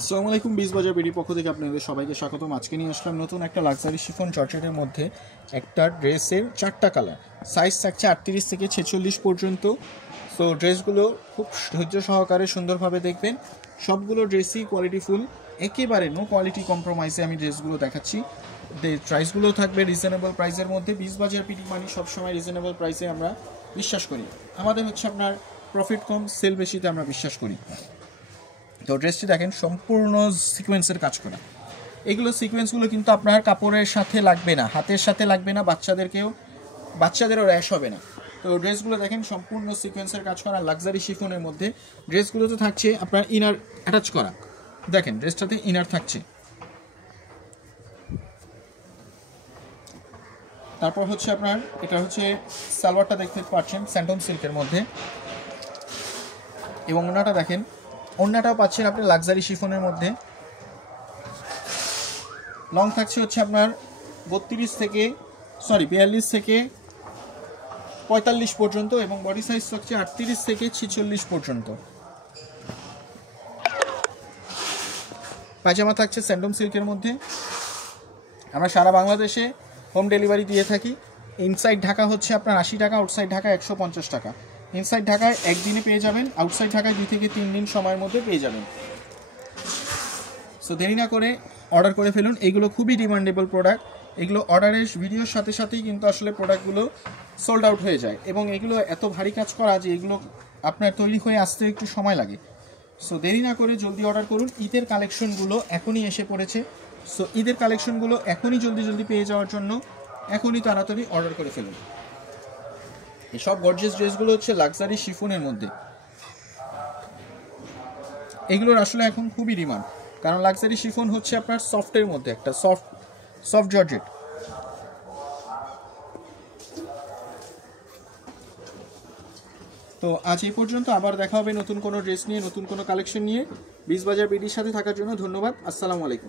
আসসালামু আলাইকুম, বিজ বাজার বিডি পক্ষ থেকে আপনাদের সবাইকে স্বাগতম। আজকে নিয়ে আসলাম নতুন একটা লাক্সারি শিফন জর্জেটের মধ্যে একটা ড্রেসের 4টা কালার, সাইজ থাকছে 38 থেকে 46 পর্যন্ত। তো ড্রেসগুলো খুব ধৈর্য সহকারে সুন্দরভাবে দেখবেন। সবগুলো ড্রেসই কোয়ালিটিফুল, একেবারে নো কোয়ালিটি কম্প্রোমাইজে আমি ড্রেসগুলো দেখাচ্ছি। প্রাইসগুলো থাকবে রিজনেবল প্রাইসের মধ্যে। বিজ বাজার বিডি মানে সবসময় রিজনেবল প্রাইসে আমরা বিশ্বাস করি। আমাদের হচ্ছে আপনার প্রফিট কম, সেল বেশিতে আমরা বিশ্বাস করি। তো ড্রেসটি দেখেন সম্পূর্ণ সিকোয়েন্সের কাজ করা। এগুলো সিকোয়েন্সগুলো কিন্তু আপনার কাপড়ের সাথে লাগবে না, হাতের সাথে লাগবে না, বাচ্চাদেরও র্যাশ হবে না। তো ড্রেসগুলো দেখেন সম্পূর্ণ সিকোয়েন্সের কাজ করা লাক্সারি শিফনের মধ্যে। ড্রেসগুলোতে থাকছে আপনার ইনার অ্যাটাচ করা, দেখেন ড্রেসটাতে ইনার থাকছে। তারপর হচ্ছে আপনার এটা হচ্ছে সালোয়ারটা দেখতে পাচ্ছেন স্যান্ডন সিল্কের মধ্যে, এবং ওনাটা দেখেন, ওড়নাটাও পাচ্ছেন আপনি লাক্সারি শিফনের মধ্যে। লং থাকছে হচ্ছে আপনার 42 থেকে 45 পর্যন্ত, এবং বডি সাইজ থাকছে 38 থেকে 46 পর্যন্ত। পায়জামা থাকছে স্যান্ডন সিল্কের মধ্যে। আমরা সারা বাংলাদেশে হোম ডেলিভারি দিয়ে থাকি। ইনসাইড ঢাকা হচ্ছে আপনার 80 টাকা, আউটসাইড ঢাকা 150 টাকা। ইনসাইড ঢাকায় একদিনে পেয়ে যাবেন, আউটসাইড ঢাকায় 2 থেকে 3 দিন সময়ের মধ্যে পেয়ে যাবেন। সো দেরি না করে অর্ডার করে ফেলুন। এগুলো খুবই ডিমান্ডেবল প্রোডাক্ট। এগুলো অর্ডারের ভিডিওর সাথে সাথেই কিন্তু আসলে প্রোডাক্টগুলো সোল্ড আউট হয়ে যায়, এবং এগুলো এত ভারী কাজ করা যে এগুলো আপনার তৈরি হয়ে আসতে একটু সময় লাগে। সো দেরি না করে জলদি অর্ডার করুন। ঈদের কালেকশনগুলো এখনই এসে পড়েছে। সো ঈদের কালেকশনগুলো এখনই জলদি পেয়ে যাওয়ার জন্য এখনই তাড়াতাড়ি অর্ডার করে ফেলুন। এসব গর্জিয়াস ড্রেসগুলো হচ্ছে লাক্সারি শিফনের মধ্যে। এগুলোর আসলে এখন খুবই ডিমান্ড, কারণ লাক্সারি শিফন হচ্ছে আপনার সফটের মধ্যে একটা সফট জর্জেট। তো আজ এই পর্যন্ত, আবার দেখা হবে নতুন কোনো ড্রেস নিয়ে, নতুন কোনো কালেকশন নিয়ে। বিজ বাজার বিডির সাথে থাকার জন্য ধন্যবাদ। আসসালামু আলাইকুম।